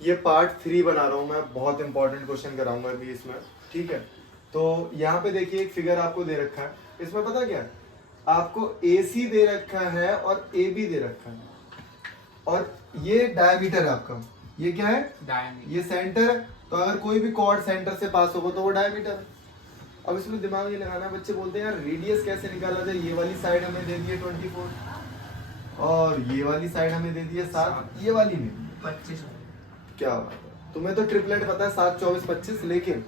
ये पार्ट 3 बना रहा हूँ मैं, बहुत इंपॉर्टेंट क्वेश्चन कराऊंगा अभी इसमें, ठीक है। तो यहाँ पे देखिए एक फिगर आपको दे रखा है, इसमें पता क्या है, आपको AC दे रखा है और AB दे रखा है, और ये डायमीटर है आपका, ये क्या है, ये सेंटर है। तो अगर कोई भी कॉर्ड सेंटर से पास होगा तो वो डायमीटर है। अब इसमें दिमाग ये लगाना, बच्चे बोलते हैं यार रेडियस कैसे निकाला जाए, ये वाली साइड हमें दे दी है 24 और ये वाली साइड हमें दे दी है 7, ये वाली नहीं 25। क्या बात है, तुम्हें तो ट्रिपलेट पता है 7, 24, 25, लेकिन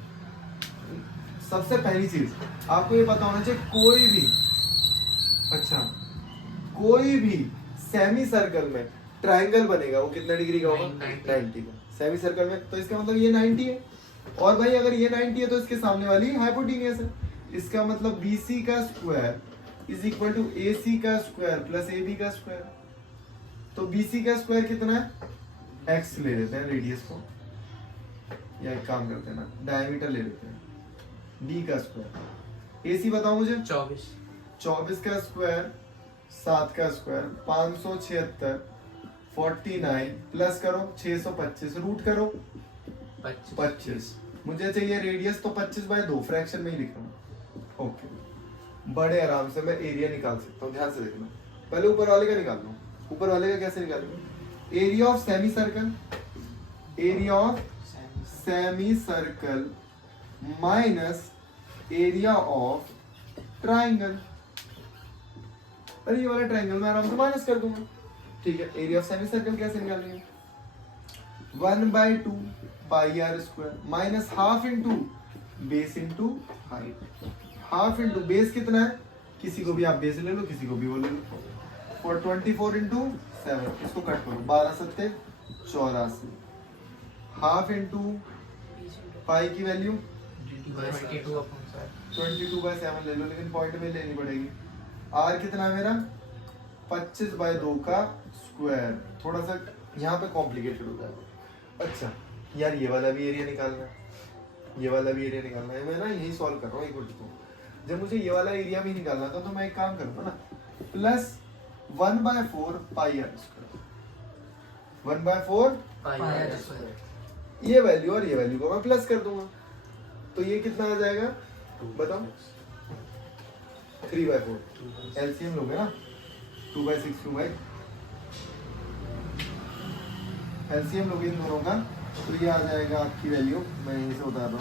सबसे पहली चीज आपको ये पता होना चाहिए, कोई भी, अच्छा, कोई भी सेमी सर्कल में ट्रायंगल बनेगा वो कितना डिग्री का होगा, 90 का। सेमी सर्कल में तो इसका मतलब ये 90 है, और भाई अगर ये 90 है तो इसके सामने वाली हाइपोटेन्यूस है, इसका मतलब BC का square is equal to AC का स्क्वायर प्लस AB का स्क्वायर। तो BC का स्क्वायर कितना है, x ले लेते हैं रेडियस को, या एक काम करते हैं ना, डायमीटर ले लेते हैं, D का स्क्वायर, AC बताओ मुझे, 24 का स्क्वायर 7 का स्क्वायर 576 49 प्लस करो 625 रूट करो 25। मुझे चाहिए रेडियस, तो 25/2 फ्रैक्शन में ही लिख रहा हूँ। ओके, बड़े आराम से मैं एरिया निकाल सकता हूँ, ध्यान से देखना। पहले ऊपर वाले का निकाल लो, ऊपर वाले का कैसे निकालेंगे, area of semi circle, area of semi circle minus area of triangle. अरे ये वाला ट्राइंगल मैं आराम से माइनस कर दूंगा, ठीक है। एरिया ऑफ सेमी सर्कल कैसे निकालेंगे, 1/2 pi r square minus half into base into height. Half into base कितना है, किसी को भी आप बेस ले लो, किसी को भी वो ले लो, और 24 इंटू 7, इसको कट करो, 12 7 84, हाफ इंटू पाई की वैल्यू 22/7 ले लो, लेकिन पॉइंट में लेनी पड़ेगी। आर कितना है मेरा, 25/2 का स्क्वायर, थोड़ा सा यहाँ पे कॉम्प्लिकेटेड हो जाएगा। अच्छा यार ये वाला भी एरिया निकालना है, ये वाला भी एरिया निकालना है, मैं ना यही सॉल्व कर रहा हूँ एक मिनट को। जब मुझे ये वाला एरिया भी निकालना था तो मैं एक काम करूँगा ना, प्लस 1/4 पाई आर स्क्वायर, 1/4 ये वैल्यू और ये वैल्यू को मैं प्लस कर दूंगा, तो ये कितना आ जाएगा बताओ, 3/4 एलसीएम लोगे ना, 2/6 2 एलसीएम लोगे इन दोनों का, तो ये आ जाएगा आपकी वैल्यू, मैं यहीं से बता रहा हूँ,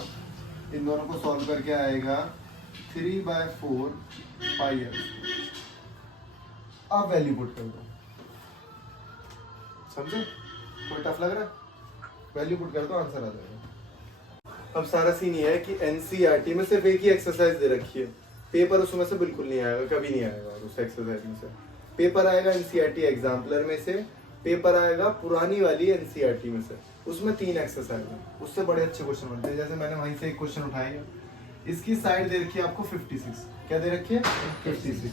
इन दोनों को सॉल्व करके आएगा 3/4 पाई आर। आप वैल्यू पुट कर दो, समझे, कोई टफ लग रहा है, वैल्यू पुट कर दो, आंसर आ जाएगा। अब सारा सीन ये है कि एनसीईआरटी में सिर्फ एक ही एक्सरसाइज दे रखी है, पेपर उसमें से बिल्कुल नहीं आएगा, कभी नहीं आएगा उस एक्सरसाइज में से। पेपर आएगा एनसीईआरटी एग्जाम्पलर में से, पेपर आएगा पुरानी वाली एनसीईआरटी में से, उसमें 3 एक्सरसाइज है, उससे बड़े अच्छे क्वेश्चन बनते हैं। जैसे मैंने वहीं से एक क्वेश्चन उठाया, इसकी साइड दे रखी है आपको 56, क्या दे रखी है 56,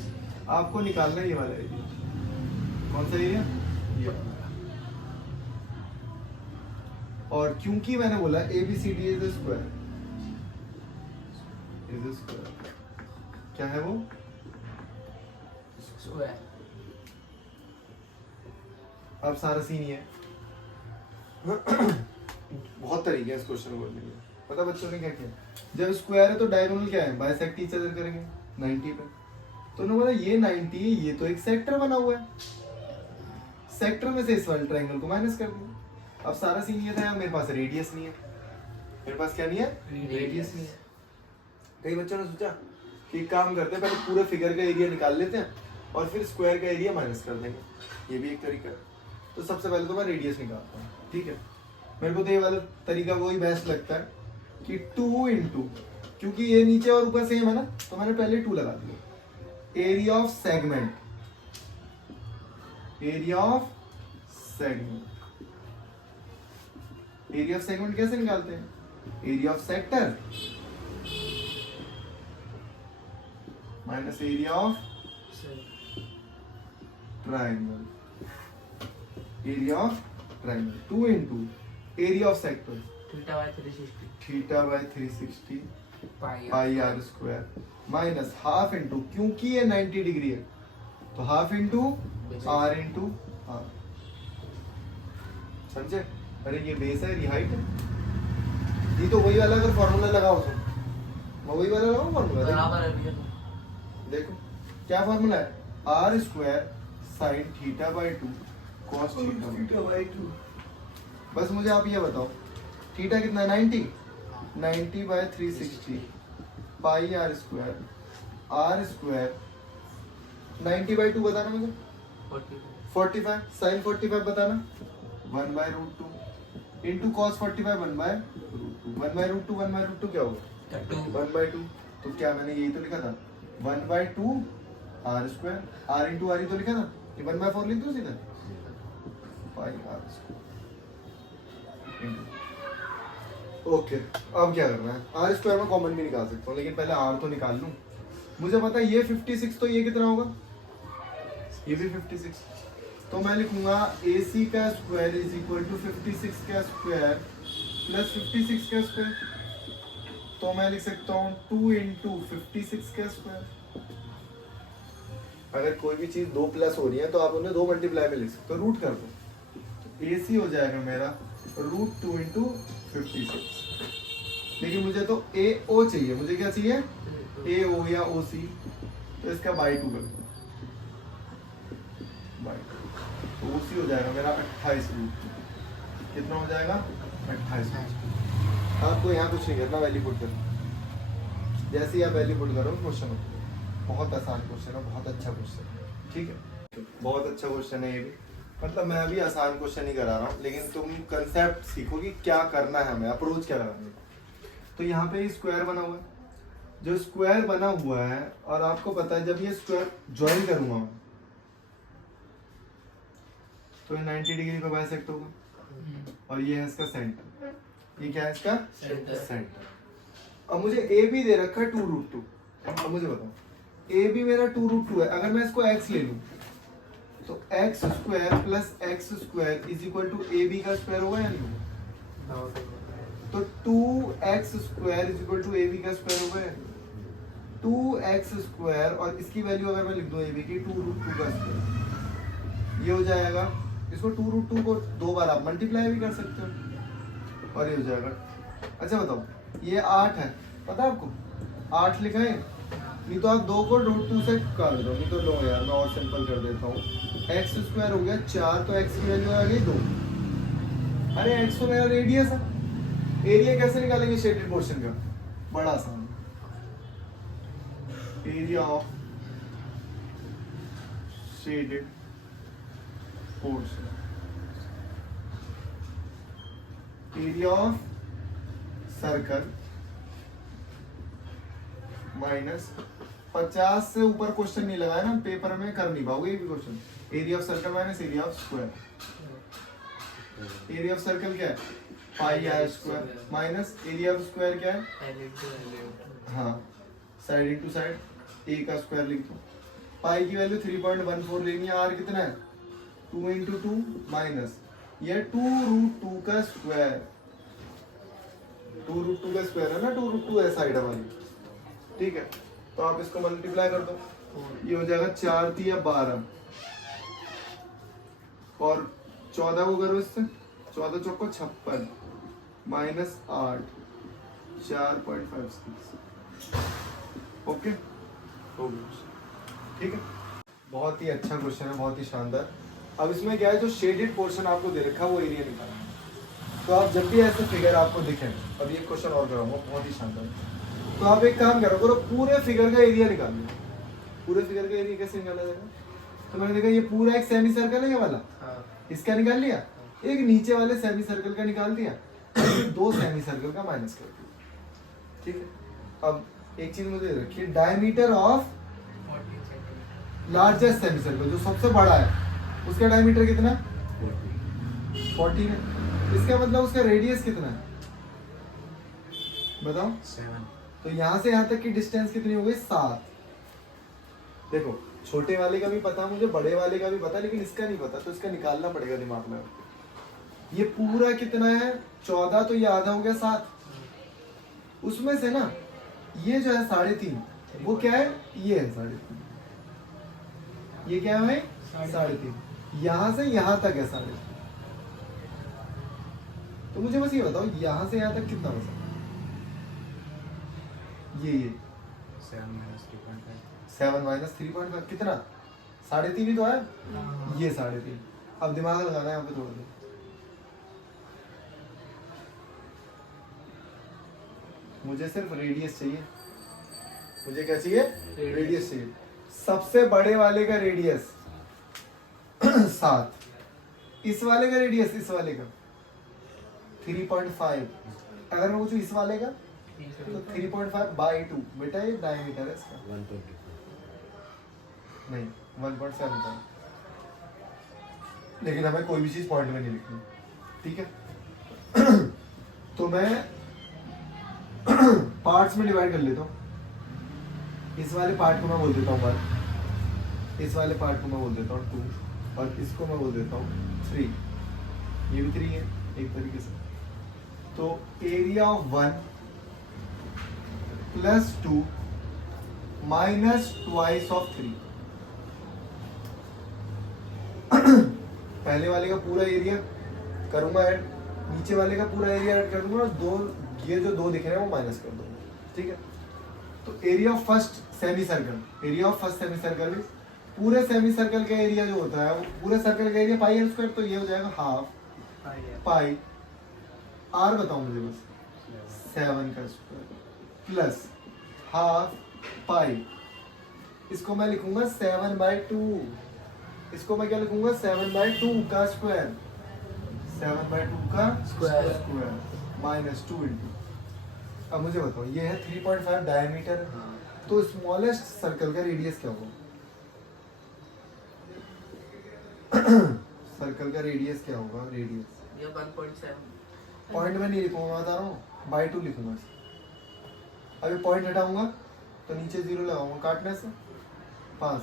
आपको निकालना है ये वाला एरिया, कौन सा एरिया, ये वाला। और क्योंकि मैंने बोला ABCD इज अ स्क्वायर, क्या है वो, स्क्वायर। अब सारा सीन ये है बहुत तरीके हैं इस क्वेश्चन को बोलने के, पता बच्चों ने क्या किया, जब स्क्वायर है तो डायगोनल क्या है, बाइसेक्ट ईच अदर करेंगे 90 पे, तो उन्होंने बोला ये 90 है, ये तो एक सेक्टर बना हुआ है, सेक्टर में से इस वाले ट्रायंगल को माइनस कर दिया। अब सारा सीन ये था, मेरे पास रेडियस नहीं है, मेरे पास क्या नहीं है, रेडियस नहीं है। कई बच्चों ने सोचा कि एक काम करते हैं, पहले पूरे फिगर का एरिया निकाल लेते हैं और फिर स्क्वायर का एरिया माइनस कर देंगे, ये भी एक तरीका है। तो सबसे पहले तो मैं रेडियस निकालता हूँ, ठीक है। मेरे को तो ये वाला तरीका वही बेस्ट लगता है कि 2 इंटू, क्योंकि ये नीचे और ऊपर सेम है ना, तो मैंने पहले 2 लगा दिया, area of segment, area of segment, area of segment कैसे निकालते हैं, area of sector minus area of triangle, area of triangle 2 into area of sector θ/360 pi r square minus half into, क्योंकि ये 90 डिग्री है तो half into r into r, समझे। अरे ये बेस है, ये हाइट है, ये तो वही वाला। अगर फॉर्मूला लगाओ तो मैं वही वाला लगाऊं फॉर्मूला। बराबर है भैया। देखो क्या फॉर्मूला है, r square sine theta by 2 cos theta by 2। बस मुझे आप ये बताओ थीटा कितना है, 90 by 360 pi r square 90 by 2 बताना मुझे, 45 साइन 45 बताना, 1 by root 2 into cos 45 1 by root 2 क्या होगा 1 बाय 2। तो क्या मैंने यही तो लिखा था 1 by 2 r square, r into r ही तो लिखा था, ये 1 बाय 4 लिख दो सीधा, पाई आर स्क्वायर। ओके अब क्या करना है, आर स्क्वायर में कॉमन भी निकाल सकता हूँ, लेकिन पहले आर तो निकाल लूँ। मुझे पता है ये 56, तो ये कितना होगा, ये भी 56। तो मैं लिखूंगा AC का स्क्वायर इज इक्वल टू 56 का स्क्वायर प्लस 56 का स्क्वायर। तो मैं लिख सकता हूँ 2 इंटू 56 का स्क्वायर। अगर कोई भी चीज 2 प्लस हो रही है तो आप उन्हें 2 मल्टीप्लाई में लिख सकते हो, रूट कर दो। तो AC हो जाएगा मेरा रूट 2 इंटू 56। लेकिन मुझे तो AO चाहिए, मुझे क्या चाहिए AO या OC, तो इसका बाई 2 कर दो, तो OC हो जाएगा मेरा 28 रूट। कितना हो जाएगा 28 रूट। आपको यहाँ कुछ नहीं करना, वैल्यू पुट करना, जैसे ही आप वैल्यू पुट करो क्वेश्चन हो, बहुत आसान क्वेश्चन है, बहुत अच्छा क्वेश्चन है, ठीक है, बहुत अच्छा क्वेश्चन है ये भी। मतलब मैं अभी आसान क्वेश्चन ही करा रहा हूँ, लेकिन तुम कंसेप्ट सीखो कि क्या करना है हमें, अप्रोच क्या लगाना है। तो यहाँ पे स्क्वायर बना हुआ है, जो स्क्वायर बना हुआ है, और आपको पता है जब ये स्क्वायर ज्वाइन करूंगा मैं तो ये 90 डिग्री पे बाइसेक्ट होगा, और ये है इसका सेंटर, ये क्या है इसका सेंटर। अब मुझे ए भी दे रखा है 2 रूट 2। अब मुझे बताओ ए भी मेरा 2 रूट 2 है, अगर मैं इसको x ले लूं तो x square plus x square is equal to A B का स्क्वायर होगा या नहीं होगा। तो 2x square is equal to A B का स्क्वायर होगा या नहीं। 2x स्क्वायर और इसकी वैल्यू अगर मैं लिख दूं ए बी की 2 रूट 2 का स्क्वायर, ये हो जाएगा। इसको 2 रूट 2 को 2 बार आप मल्टीप्लाई भी कर सकते हो, और ये हो जाएगा। अच्छा बताओ ये 8 है, पता है आपको 8 लिखा है, नहीं तो आप 2 को रूट 2 से काट दो, नहीं तो लो यार मैं और सिंपल कर देता हूँ। एक्स स्क्वायर हो गया 4, तो एक्स की वैल्यू आ गई 2। अरे एक्स तो मेरा रेडियस है, एरिया कैसे निकालेंगे शेडेड पोर्शन का, बड़ा आसान, area of shaded portion, area of circle minus 50 से ऊपर क्वेश्चन नहीं लगाया ना, पेपर में कर नहीं पाओगे ये भी question. Area of circle minus area of square, area of circle क्या है pi r square minus area of square क्या है, हाँ साइड इनटू साइड ए का स्क्वायर लिख दो। पाई की वैल्यू 3.14 लेनी है, आर कितना है 2 इंटू 2 माइनस ये 2 रूट 2 का स्क्वायर, 2 रूट 2 का स्क्वायर है ना, 2 रूट 2 है साइड वाली, ठीक है। तो आप इसको मल्टीप्लाई कर दो, ये हो जाएगा 4 3 12 और 14 को करो इससे, 14 चौको 56 माइनस 8 4.56। ओके हो गया, ठीक है। बहुत ही अच्छा क्वेश्चन है, बहुत ही शानदार। अब इसमें क्या है, जो शेडेड पोर्शन आपको दे रखा है वो एरिया निकालना है। तो आप जब भी ऐसे फिगर आपको दिखे, अब ये क्वेश्चन और कराऊंगा बहुत ही शानदार, तो आप एक काम करो पूरे फिगर का एरिया निकाल लो। पूरे फिगर का एरिया कैसे निकाला जाएगा, तो मैंने देखा ये पूरा एक सेमी सर्कल है ये वाला, इसका निकाल लिया, एक नीचे वाले सेमी सर्कल का निकाल दिया, 2 सेमी सर्कल का माइनस कर दिया, ठीक है। अब एक चीज मुझे रखिए, diameter of largest semi circle, जो सबसे बड़ा है उसका डायमीटर कितना है 14 है, इसका मतलब उसका रेडियस कितना है बताओ 7। तो यहाँ से यहाँ तक की डिस्टेंस कितनी हो गई 7। देखो छोटे वाले का भी पता मुझे, बड़े वाले का भी पता, लेकिन इसका नहीं पता, तो इसका निकालना पड़ेगा दिमाग में। ये पूरा कितना है 14, तो ये आधा हो गया 7। उसमें से ना ये जो है 3.5 वो क्या है, ये है 3.5, ये क्या है 3.5, यहाँ से यहाँ तक है 3.5, तो मुझे बस ये बताओ यहाँ से यहाँ तक कितना बचा? ये 7 माइनस 3.5 कितना? 3.5 ही तो है। ये 3.5। अब दिमाग लगाना है यहाँ पे थोड़ा सा। मुझे सिर्फ रेडियस चाहिए। मुझे क्या चाहिए? रेडियस चाहिए। सबसे बड़े वाले का रेडियस 7, इस वाले का रेडियस, इस वाले का 3.5। अगर मैं पूछूं इस वाले का तो 3.5/2। बेटा ये डायमीटर है इसका। 120 नहीं 1.7 था, लेकिन हमें कोई भी चीज पॉइंट में नहीं लिखनी, ठीक है? तो मैं पार्ट्स में डिवाइड कर लेता हूँ। इस वाले पार्ट को मैं बोल देता हूँ 1, इस वाले पार्ट को मैं बोल देता हूँ 2, और इसको मैं बोल देता हूँ 3। ये भी 3 है एक तरीके से। तो area of 1 plus 2 minus twice of 3। पहले वाले का पूरा एरिया करूंगा ऐड, नीचे वाले का पूरा एरिया ऐड कर दूंगा, और दो ये जो दो दिख रहे हैं वो माइनस कर दूंगा, ठीक है? तो area of first semi circle, area of first semi circle में पूरे सेमी सर्कल का एरिया जो होता है वो पूरे सर्कल का एरिया पाई r स्क्वायर, तो ये हो जाएगा हाफ पाई r, बताओ मुझे बस 7 का स्क्वायर प्लस हाफ पाई, इसको मैं लिखूंगा 7/2। इसको मैं क्या लिखूंगा? 7/2 का स्क्वायर, 7/2 का स्क्वायर माइनस 2 इंटू। अब मुझे बताओ ये है 3.5 डायमीटर, तो स्मॉलेस्ट सर्कल का रेडियस क्या होगा? सर्कल का रेडियस क्या होगा? रेडियस ये 1.7 पॉइंट में नहीं लिखूंगा, मैं बता रहा हूँ बाई 2 लिखूंगा। अभी पॉइंट हटाऊंगा तो नीचे 0 लगाऊंगा, काटने से 5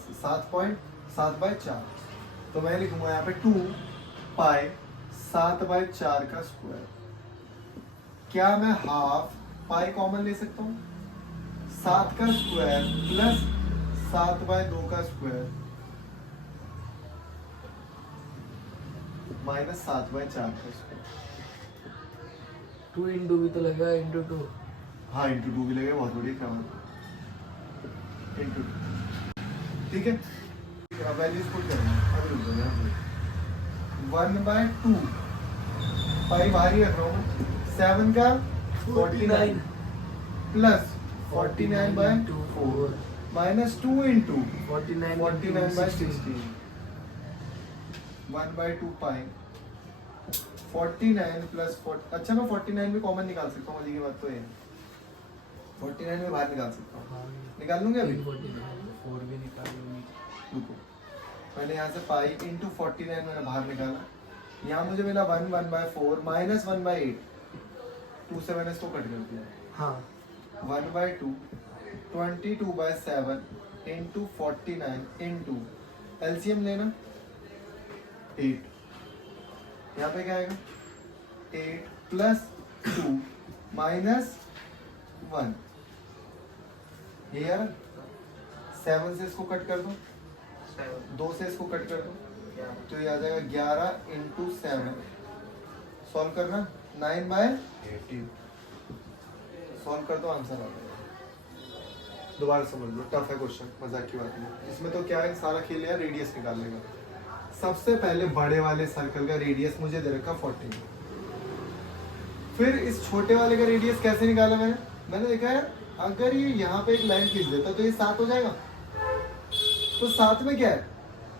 7/4, तो मैं लिखूंगा यहाँ पे 2 पाई 7/4 का स्क्वायर। क्या मैं हाफ पाई कॉमन ले सकता हूँ? 7 का स्क्वायर प्लस 7/2 का स्क्वायर माइनस 7/4 का स्क्वायर। 2 इंटू भी तो लगेगा, इंटू 2। हाँ इंटू 2 भी लगेगा, बहुत बढ़िया काम इंटू, ठीक है? अब वैल्यूज पुट करना, अब रुक जाओ यहाँ पे 1/2 पाई बाहर ही रख रहा हूँ मैं, 7 का 49 प्लस 49/4 माइनस 2 इंटू 49/16 1/2 पाई 49 प्लस 40। अच्छा मैं 49 भी कॉमन निकाल सकता हूँ, मजे की बात तो ये 49 में बाहर निकाल सकता हूँ, निकाल लूंगे अभी? 4 भी निकाल लूंगी। रुको, मैंने यहाँ से पाई इंटू 49 मैंने बाहर निकाला, यहाँ मुझे मिला 1/4 माइनस 1/8, 2 से मैंने इसको कट कर दिया। हाँ 1/2 22/7 इंटू 49 इंटू एलसीएम लेना 8, यहाँ पे क्या आएगा 8 प्लस 2 माइनस 1, ये यार 7 से इसको कट कर दो, 2 से इसको कट कर दो, तो ये आ जाएगा 11 इंटू 7, सॉल्व करना 9/18, सॉल्व कर दो आंसर आ जाएगा। दोबारा समझ लो, टफ है क्वेश्चन, मजाक की बात नहीं। इसमें तो क्या है, सारा खेल है रेडियस निकालने का। सबसे पहले बड़े वाले सर्कल का रेडियस मुझे दे रखा 14, फिर इस छोटे वाले का रेडियस कैसे निकाला मैंने देखा है, अगर ये यहाँ पे एक लाइन खींच देता तो ये 7 हो जाएगा, तो 7 में क्या है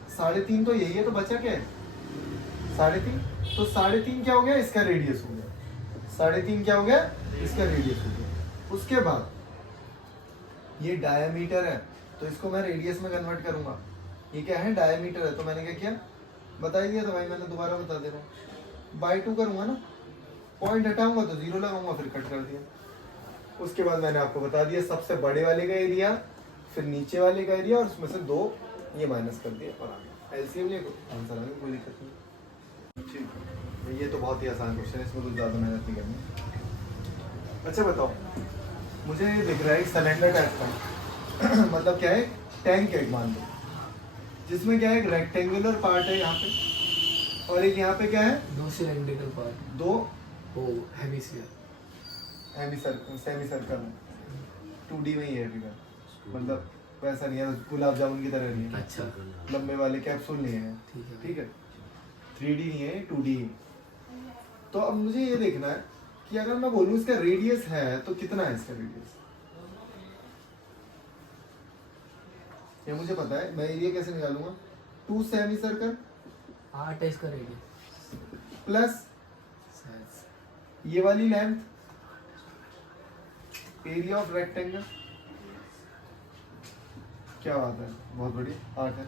3.5, तो यही है, तो बचा क्या है 3.5, तो 3.5 क्या हो गया, इसका रेडियस हो गया, 3.5 क्या हो गया, इसका रेडियस हो गया। उसके बाद ये डायमीटर है, तो इसको मैं रेडियस में कन्वर्ट करूंगा, ये क्या है डायमीटर है, तो मैंने क्या किया बता ही दिया, तो भाई मैंने दोबारा बता दे रहा हूँ, बाई 2 करूंगा ना, पॉइंट हटाऊंगा तो 0 लगाऊंगा, फिर कट कर दिया। उसके बाद मैंने आपको बता दिया सबसे बड़े वाले का एरिया, फिर नीचे वाले का एरिया, और उसमें से 2 ये माइनस कर दिया और आ गया एलसीएम ले आंसर आ गया, कोई दिक्कत नहीं। ठीक है, ये तो बहुत ही आसान क्वेश्चन है, इसमें कुछ ज़्यादा मेहनत नहीं करनी। अच्छा बताओ, मुझे दिख रहा है एक सिलेंडर टाइप का मतलब क्या है, टैंक है मान लो, जिसमें क्या है एक रेक्टेंगुलर पार्ट है यहाँ पे, और एक यहाँ पे क्या है 2 सिलेंड्रिकल पार्ट, 2 वो हेमिस्फीयर। सेमी सर्कल 2D में ही है अभी का, मतलब वैसा नहीं है, गुलाब जामुन की तरह नहीं है, अच्छा लंबे वाले कैप्सूल नहीं है, ठीक है। ठीक है। 3D नहीं है, 2D है। तो अब मुझे ये देखना है कि अगर मैं बोलूं इसका रेडियस है तो कितना है इसका रेडियस, ये मुझे पता है, मैं एरिया कैसे निकालूंगा, 2 सेमी सर्कल 8 है इसका रेडियस प्लस शायद। ये वाली लेंथ, एरिया ऑफ रेक्टेंगल, क्या बात है, बहुत बढ़िया, 8 है।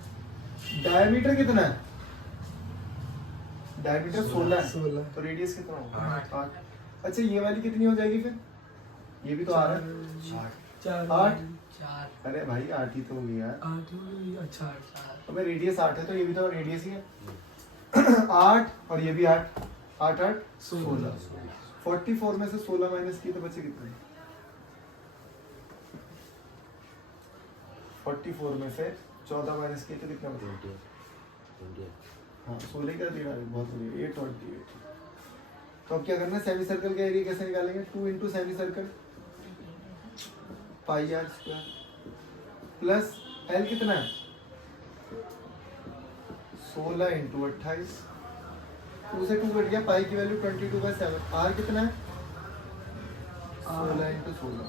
डायमीटर कितना है, डायमीटर 16 है, 16। तो रेडियस कितना होगा, 8। 8। अच्छा ये वाली कितनी हो जाएगी फिर, ये भी तो आ रहा है, 4 8। 4 अरे भाई 8 ही तो हो गया यार, 8 अच्छा 4। अबे रेडियस 8 है तो ये भी तो रेडियस ही है। 8 और ये भी 8, 8 8 16। 44 में से 16 माइनस किए तो बचे कितने, 44 में से 14 माइनस किए तो कितना बचे, हाँ 16 का दिया है, बहुत बढ़िया, 828। तो अब क्या करना है, सेमी सर्कल का एरिया कैसे निकालेंगे, 2 into semi circle pi r square plus L कितना है, 16 इंटू 28, 2 से 2 कट गया, पाई की वैल्यू 22/7, आर कितना है 16 इंटू 16,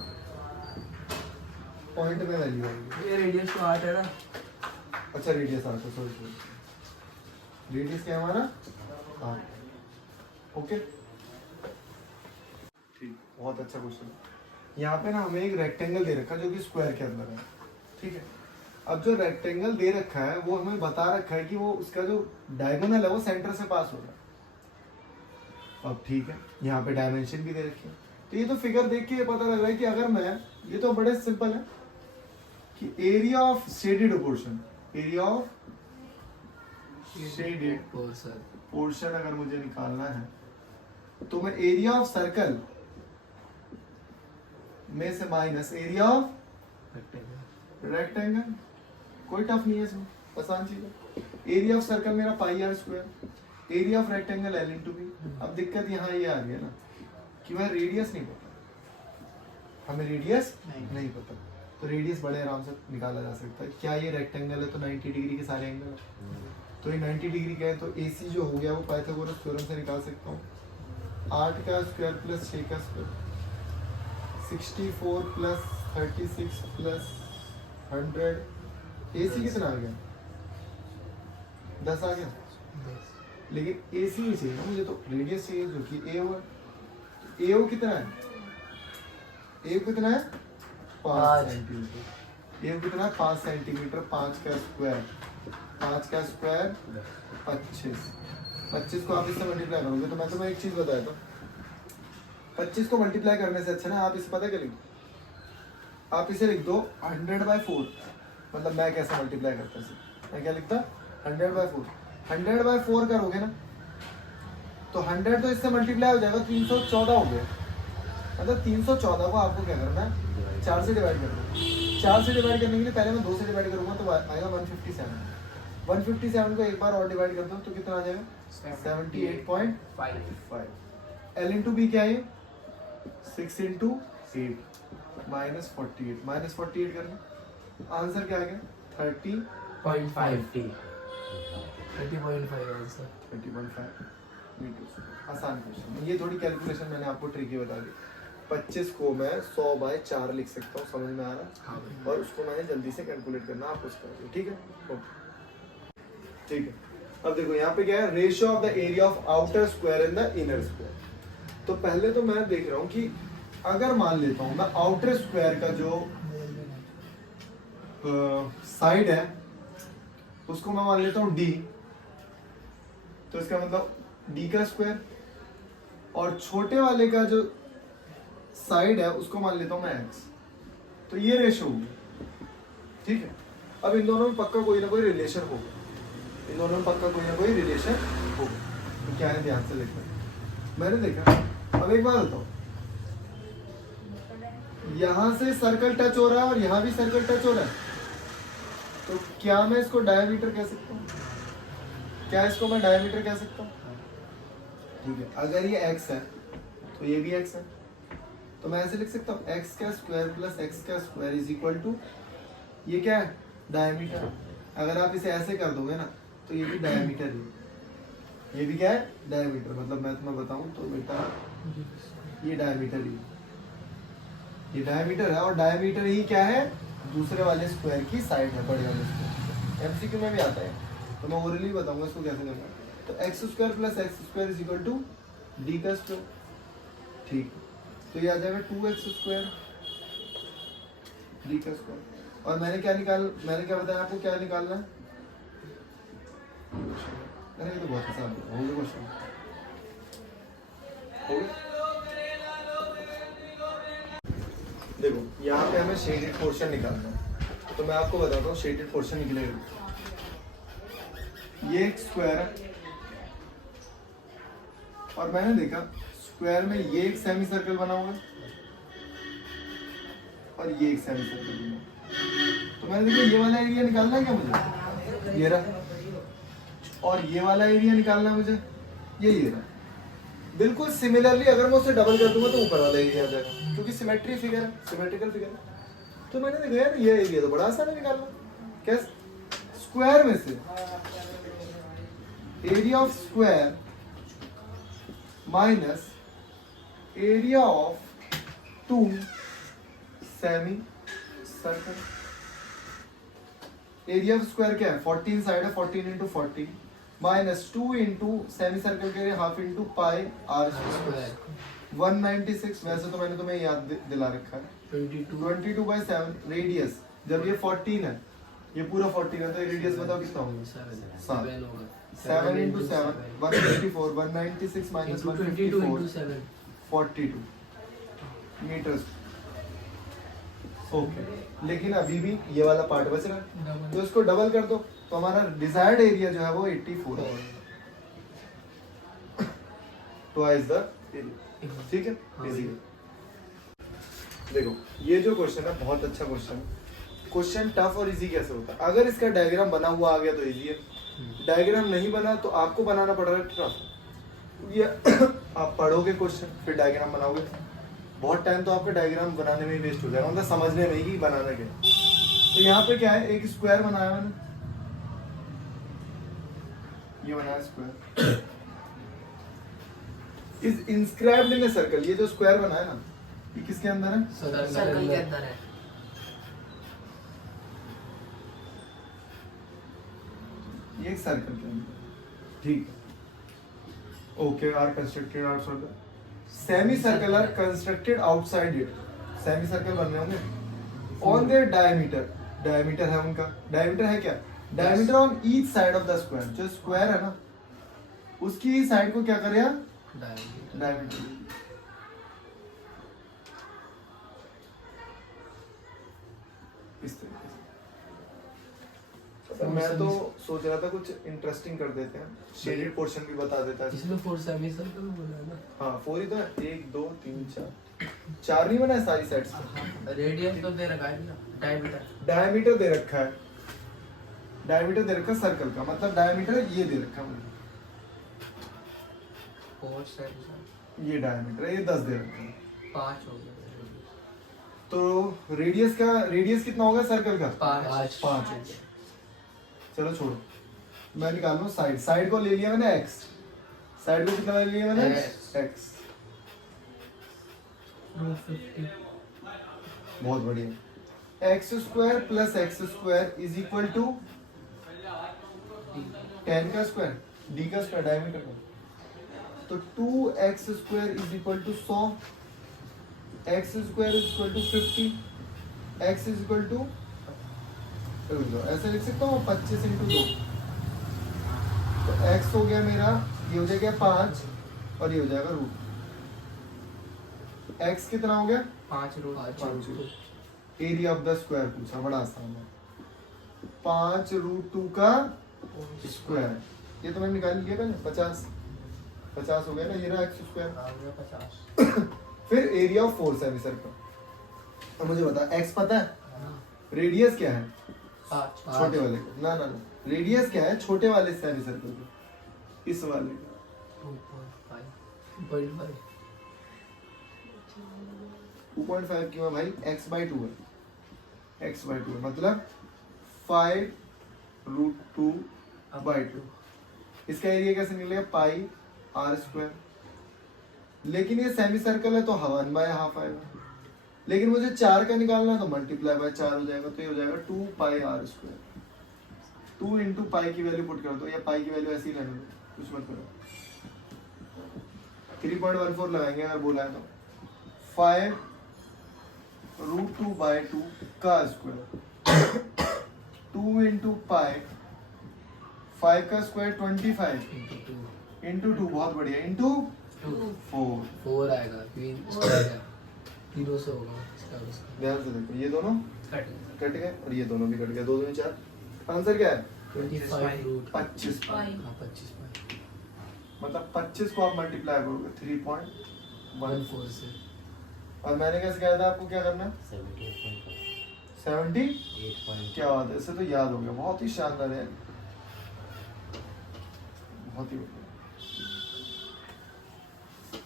पॉइंट में वैल्यू आएगी। ये रेडियस तो 8 है ना। अच्छा रेडियस 8 है, सॉरी, रेडियस क्या है हमारा 8, ओके ठीक, बहुत अच्छा क्वेश्चन। यहाँ पे ना हमें एक रेक्टेंगल दे रखा है जो कि स्क्वायर के अंदर है, ठीक है। अब जो रेक्टेंगल दे रखा है वो हमें बता रखा है कि वो उसका जो डायगोनल है वो सेंटर से पास हो रहा है। अब ठीक है, यहाँ पे डायमेंशन भी दे रखी है, तो ये तो फिगर देख के ये पता लग रहा है कि अगर मैं, ये तो बड़े सिंपल है कि area of shaded portion, area of shaded portion अगर मुझे निकालना है तो मैं एरिया ऑफ सर्कल में से माइनस एरिया ऑफ रेक्टेंगल, कोई टफ नहीं है इसमें, आसान चीज है। एरिया ऑफ सर्कल मेरा pi r square, area of rectangle L into B. अब दिक्कत यहाँ ये आ रही है ना कि वह रेडियस नहीं पता, हमें रेडियस नहीं पता, तो रेडियस बड़े आराम से निकाला जा सकता है। क्या ये रेक्टेंगल है तो 90 डिग्री के सारे एंगल है, तो ये 90 डिग्री का है, तो AC जो हो गया वो पाइथागोरस थ्योरम से निकाल सकता हूँ। 8 का स्क्वायर प्लस 6 का स्क्वायर, 64 प्लस 36 प्लस 100, AC कितना आ गया 10 आ गया, लेकिन AC ही चाहिए ना मुझे, तो रेडियस चाहिए जो कि AO है। AO कितना है, AO कितना है 5 सेंटीमीटर, AO कितना है 5 सेंटीमीटर, 5 का स्क्वायर 25 को आप इससे मल्टीप्लाई करोगे तो मैं एक चीज बताया था, 25 को मल्टीप्लाई करने से अच्छा ना आप इसे पता क्या लिखो, आप इसे लिख दो 100/4, मतलब मैं कैसे मल्टीप्लाई करता इसे, मैं क्या लिखता 100/4, 100/4 करोगे ना तो 100 तो इससे मल्टीप्लाई हो जाएगा, 314 हो गया, मतलब 314 को आपको क्या करना है 4 से डिवाइड करना है। 4 से डिवाइड करने के लिए पहले मैं 2 से डिवाइड करूंगा तो आएगा 157, 157 को एक बार और डिवाइड कर दो तो कितना आ जाएगा 78.5। L इंटू बी क्या है 6 इंटू 8 -48 करना, आंसर क्या आ गया 30.5 आंसर। 30.5 मीटर। आसान क्वेश्चन, ये थोड़ी कैलकुलेशन मैंने आपको ट्रिकी बता दी। 25 को मैं 100/4 लिख सकता हूँ, समझ में आ रहा हाँ है, और उसको मैंने जल्दी से कैलकुलेट करना, आप उसका ठीक है ओके ठीक है। अब देखो यहाँ पे क्या है, ratio of the area of outer square and the inner square. तो पहले तो मैं देख रहा हूँ कि अगर मान लेता हूँ मैं आउटर स्क्वायर का जो साइड है उसको मैं मान लेता हूँ D, तो इसका मतलब D का स्क्वायर, और छोटे वाले का जो साइड है उसको मान लेता हूँ मैं X, तो ये रेशियो होगी, ठीक है। अब इन दोनों में पक्का कोई ना कोई रिलेशन होगा, इन दोनों में पक्का कोई ना कोई रिलेशन होगा, तो क्या है ध्यान से देखना। मैंने देखा, अब एक बात बताओ, यहां से सर्कल टच हो रहा है और यहां भी सर्कल टच हो रहा है, तो क्या मैं इसको डायमीटर कह सकता हूँ, क्या इसको मैं डायमीटर कह सकता हूँ, ठीक है। अगर ये x है तो ये भी x है, तो मैं ऐसे लिख सकता हूँ x का स्क्वायर प्लस x का स्क्वायर इज इक्वल टू, ये क्या है, डायमीटर। अगर आप इसे ऐसे कर दोगे ना तो ये भी डायमीटर ही, ये भी क्या है, डायमीटर। मतलब मैं तुम्हें बताऊं तो बेटा ये डायमीटर ही, ये डायमीटर है, और डायमीटर ही क्या है, दूसरे वाले स्क्वायर की साइड है, बड़े वाले स्क्वायर। एमसीक्यू में भी आता है, तो मैं ओरली बताऊंगा इसको कैसे करना है। तो x square plus x square is equal to D का स्क्वायर, ठीक। तो ये आ जाएगा 2x स्क्वायर डी का स्क्वायर। और मैंने क्या बताया आपको, क्या निकालना है? अरे ये तो बहुत आसान है, हो गया क्वेश्चन, हो गया। देखो यहाँ पे हमें शेडेड पोर्शन निकालना है, तो मैं आपको बताता हूँ शेडेड पोर्शन निकलेगा। ये एक स्क्वायर है, और मैंने देखा स्क्वायर में ये एक सेमी सर्कल बना हुआ है और ये एक सेमी सर्कल बना हुआ है। तो मैंने देखा ये वाला एरिया निकालना है क्या मुझे, ये रहा, और ये वाला एरिया निकालना है मुझे, ये रहा। बिल्कुल सिमिलरली अगर मैं उसे डबल कर दूंगा तो ऊपर वाला एरिया आ जाएगा, क्योंकि सिमेट्री फिगर है, सिमेट्रिकल फिगर है। तो मैंने देखा यार ये एरिया तो बड़ा आसान है निकालना। कैसे? स्क्वायर में से area of square minus area of 2 semi circle. Area of square क्या है, 14 साइड है, 14 into 40 minus 2 into semi circle के लिए half into pi r square 196। वैसे तो मैंने तुम्हें याद दिला रखा है 22/7 रेडियस। जब ये 14 है, ये पूरा 14 है, तो रेडियस बताओ कितना होगा, 7 इंटू 7 154 196 माइनस 154 42 मीटर। ओके, लेकिन अभी भी ये वाला पार्ट बच रहा है, तो इसको डबल कर दो तो हमारा डिजायर्ड एरिया जो है वो 84 है, ट्वाइस द एरिया। ठीक है, इजी है। देखो ये जो क्वेश्चन है बहुत अच्छा क्वेश्चन है। क्वेश्चन टफ और इजी कैसे होता है, अगर इसका डायग्राम बना हुआ आ गया तो इजी है, डायग्राम नहीं बना तो आपको बनाना पड़ रहा है टफ। ये आप पढ़ोगे क्वेश्चन फिर डायग्राम बनाओगे, बहुत टाइम तो आपका डायग्राम बनाने में ही वेस्ट हो जाएगा, मतलब समझने में ही बनाना क्या। तो यहाँ पे क्या है, एक स्क्वायर बनाया मैंने, ये बनाया square is inscribed in a circle. ये जो स्क्वायर बनाया ना, ये किसके अंदर है, सर्कल के अंदर है। ये एक सर्कल के अंदर, ठीक। Okay, are constructed outside semi circle are constructed outside it. Semi circle बन रहे होंगे ऑन देयर डायमीटर, डायमीटर है उनका, डायमीटर है क्या, diameter on each side of the square. जो स्क्वायर है ना उसकी साइड को क्या करें, डायमीटर। इस तरीके से। मैं तो सोच रहा था कुछ इंटरेस्टिंग कर देते हैं, शेडेड पोर्शन भी बता देता है। इसमें 4 सेमी सर्कल बोला है ना। हाँ 4 ही तो है, 1 2 3 4 नहीं बना है सारी साइड्स पे। रेडियस तो दे रखा है ना, डायमीटर। डायमीटर दे रखा है, डायमीटर दे रखा है सर्कल का, मतलब डायमीटर ये दे रखा है मुझे, 4 सेमी ये डायमीटर ये 10 दे रखा है। 5 हो गया। तो रेडियस का, रेडियस कितना होगा सर्कल का, 5। चलो छोड़ो, मैं निकाल लूँ साइड। साइड को ले लिया मैंने x, साइड को कितना ले लिया मैंने x। बहुत बढ़िया। X square plus x square is equal to 10 का स्क्वायर डी का स्क्वायर डायमीटर का, तो 2x square is equal to 100, x square is equal to 50, x is equal to, ऐसे लिख सकता हूँ 25 इंटू 2, तो x हो गया मेरा, ये हो जाएगा 5 और ये हो जाएगा रूट। x कितना हो गया, 5 root. Area of the square पूछा, बड़ा आसान है, 5 रूट 2 का स्क्वायर। ये तो मैंने निकाल लिया पहले, 50 हो गया ना, ये रहा x स्क्वायर। 50। फिर एरिया ऑफ 4 सेमी सर्कल। अब मुझे बता x पता है, रेडियस क्या है, 5 छोटे वाले का, ना ना ना, रेडियस क्या है छोटे वाले सेमी सर्कल का, इस वाले का 2.5 2.5 क्यों है भाई? x/2 है, x/2 है, मतलब 5√2/2। इसका एरिया कैसे निकलेगा? पाई आर स्क्वायर। लेकिन ये सेमी सर्कल है तो 1/2 आएगा, लेकिन मुझे 4 का निकालना है तो मल्टीप्लाई बाय 4 हो जाएगा, तो ये हो जाएगा 2πr स्क्वायर। 2 इंटू पाई की वैल्यू पुट कर दो, या पाई की वैल्यू ऐसी ही रहने दो, कुछ मत करो। 3.14 लगाएंगे अगर बोला है तो। 5√2/2 का स्क्वायर, 2 इंटू पाई, 5 का स्क्वायर 25 इंटू 2, बहुत बढ़िया, इंटू 4। 4 आएगा, फिर इसका आएगा 0 से होगा इसका उसका। ध्यान से देखो, ये दोनों कट कट गए और ये दोनों भी कट गए, 2 दूनी 4। आंसर क्या है? 25 रूट 25। हाँ 25 मतलब 25 को आप मल्टीप्लाई करोगे 3.14 4 से। और मैंने क्या सिखाया था आपको क्या करना है? 70। क्या बात है, इससे तो याद हो गया, बहुत ही शानदार है, बहुत ही बढ़िया।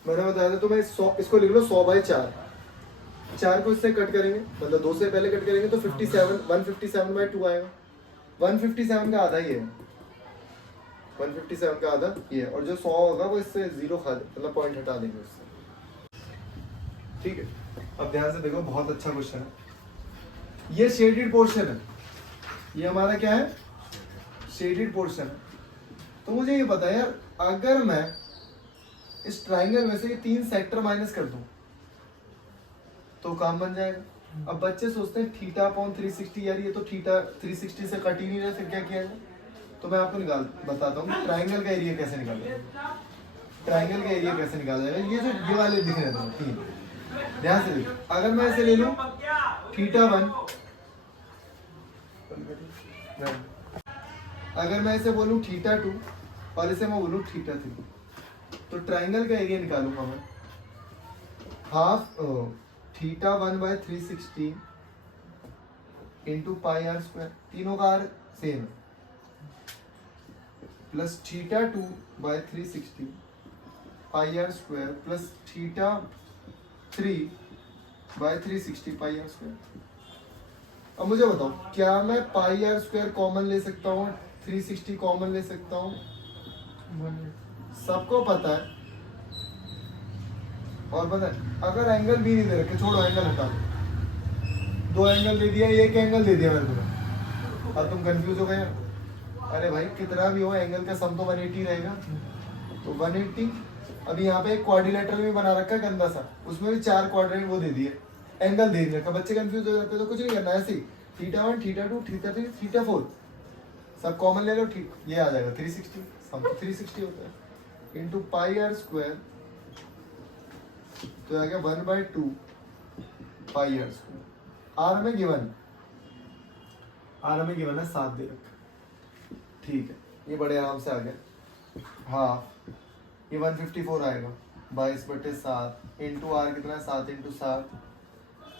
मैंने बताया था तुम्हें, 100 इसको लिख लो 100/4। 4 को इससे कट करेंगे, मतलब 2 से पहले कट करेंगे तो 57 157/2 आएगा। 157 का आधा ही है, 157 का आधा ये है, और जो 100 होगा वो इससे 0 मतलब पॉइंट हटा देंगे उससे। ठीक है, अब ध्यान से देखो, बहुत अच्छा क्वेश्चन है। ये शेडेड पोर्शन है, ये हमारा क्या है? शेडेड पोर्शन है। तो मुझे ये पता है यार, अगर मैं इस ट्राइंगल में से ये 3 सेक्टर माइनस कर दूं तो काम बन जाएगा। अब बच्चे सोचते हैं θ/360, यार ये तो थीटा 360 से कट ही नहीं रहा, फिर क्या किया जाए? तो मैं आपको बताता हूँ ट्राइंगल का एरिया कैसे निकालेंगे। ट्राइंगल का एरिया कैसे निकाला जाएगा? ये जो ये वाले दिख रहे हैं 3, ध्यान से देखो। अगर मैं ऐसे ले लूं θ1, अगर मैं इसे बोलूं θ2 और इसे मैं बोलूं θ3, तो ट्राइंगल का एरिया निकालूंगा मैं हाफ θ1/360 इंटू πr स्क्वायर, तीनों का r सेम है, plus θ2/360 πr square plus θ3/360 πr square. अब मुझे बताओ, क्या मैं πr स्क्वायर कॉमन ले सकता हूँ, 360 कॉमन ले सकता हूँ? सबको पता है, और पता है अगर एंगल भी नहीं दे रखे, छोड़ो एंगल हटा दो, 2 एंगल दे दिया, 1 एंगल दे दिया मैंने तुम्हें, अब तुम कंफ्यूज हो गए। अरे भाई कितना भी हो एंगल का सम तो 180 रहेगा, तो 180। अभी यहाँ पे एक क्वाड्रिलेटरल भी बना रखा है गंदा सा, उसमें भी 4 क्वाड्रेंट वो दे दिए, एंगल दे रखा, बच्चे कंफ्यूज हो जाते हैं। तो कुछ नहीं करना, ऐसे ही θ1 θ2 θ3 θ4 सब कॉमन ले लो, ठीक ये आ जाएगा 360, सम तो 360 होता है, इंटू πr स्क्वायर, तो आ गया 1/2 πr स्क्वायर। आर हमें गिवन है 7 दे रखा, ठीक है, ये बड़े आराम से आ गया। हाँ, ये 154 आएगा 22/7 इंटू आर कितना है? 7 इंटू 7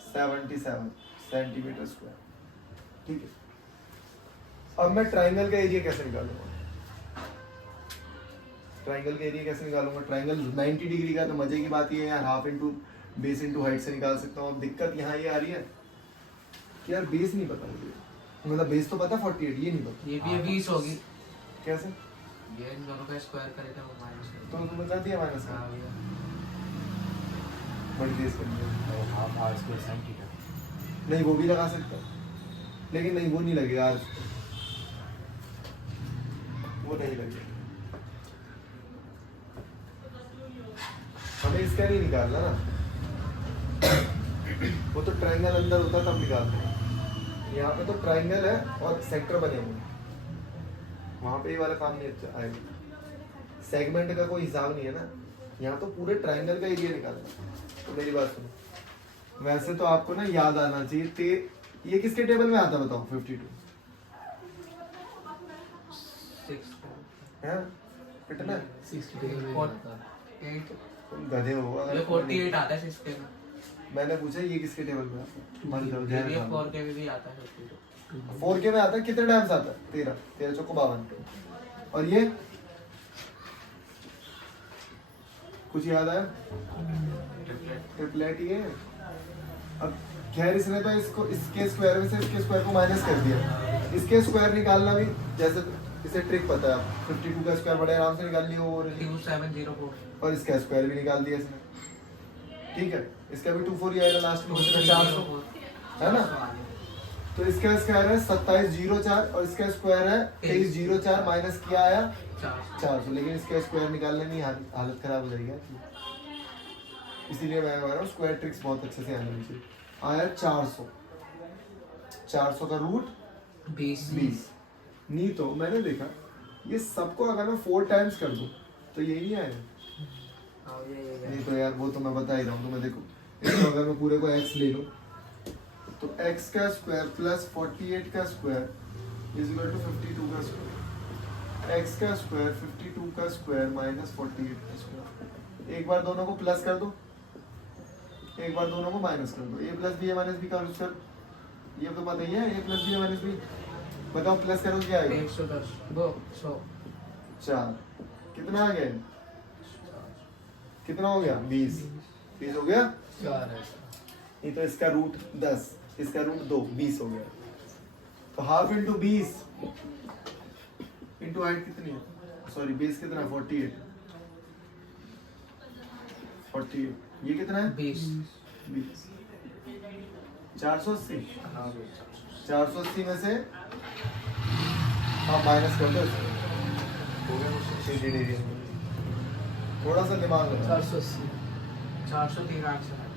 77 सेंटीमीटर स्क्वायर। ठीक है, अब मैं ट्राइंगल का एरिया कैसे निकालूंगा? ट्राइंगल 90 डिग्री का, तो मजे की बात ये है यार, half into base into height से निकाल सकता हूँ। अब दिक्कत यहाँ ये आ रही है कि यार बेस नहीं पता मुझे, मतलब बेस तो पता 48, ये नहीं पता। ये भी 20 होगी कैसे? ये इन दोनों का स्क्वायर करेगा वो माइनस तो तुमने कर दिया माइनस का, हाँ भैया बड़ी तेज कर दिया। Half r square sin theta. नहीं वो भी लगा सकता, लेकिन नहीं वो नहीं लगेगा यार, वो नहीं लगेगा। हमें इसका नहीं निकालना ना, वो तो ट्रायंगल अंदर होता तब निकालते हैं। यहाँ पे तो ट्रायंगल है और सेक्टर बने हुए, वहाँ पे ये वाला काम नहीं अच्छा आएगा। सेगमेंट का कोई हिसाब नहीं है ना, यहाँ तो पूरे ट्रायंगल का एरिया निकालना। तो मेरी बात सुनो, वैसे तो आपको ना याद आना चाहिए, ये किसके टेबल में आता बताओ? 52 है कितना? 8 तुम गधे हो अगर 48 आता है 6 में। मैंने पूछा ये किसके टेबल में आता? मन जाओ ये ध्यान 4 के भी आता है 4K में आता है। कितने टाइम्स आता है? 13 चौको 52। और ये कुछ याद आया? ट्रिपलेट ही है। अब खैर इसने तो इसको इसके स्क्वायर में से इसके स्क्वायर को माइनस कर दिया, इसके स्क्वायर निकालना भी जैसे इसे ट्रिक पता है, 52 का स्क्वायर बड़े आराम से निकाल लिया वो, 2704 और इसका स्क्वायर भी निकाल दिया इसने, ठीक है। इसका भी 24 ही आएगा लास्ट में, बचेगा 400, है ना। तो इसका स्क्वायर है 2704 और इसका स्क्वायर है 2304, माइनस किया आया 400, लेकिन इसका स्क्वायर निकालने में हालत खराब हो जाएगी, इसीलिए मैं कह रहा हूँ स्क्वायर ट्रिक्स बहुत अच्छे से आनी चाहिए। आया 400, 400 का रूट 20। नहीं तो मैंने देखा ये सबको अगर मैं 4 टाइम्स कर दूं तो यही नहीं आएगा। नहीं तो यार वो तो मैं बता ही रहा हूँ तुम्हें, देखो इसको अगर मैं पूरे को x ले लूँ तो x का स्क्वायर प्लस 48 का स्क्वायर इज इक्वल टू 52 का स्क्वायर, x का स्क्वायर 52 का स्क्वायर माइनस 48 का स्क्वायर। एक बार दोनों को प्लस कर दो, एक बार दोनों को माइनस कर दो, a plus B minus B का स्क्वायर, ये तो पता ही है, a plus B minus B. बताओ प्लस करो क्या आएगा, 110 4 कितना आ गया, कितना हो गया 20 हो गया। 4 है। नहीं तो इसका रूट 10, इसका रूट 2, 20 हो गया। तो हाफ इंटू 20 इंटू हाइट कितनी है, सॉरी बेस कितना है 48, ये कितना है 20 480, 480 में से हाँ माइनस कर दो, थोड़ा सा दिमाग लगा। 480 413 आंसर है।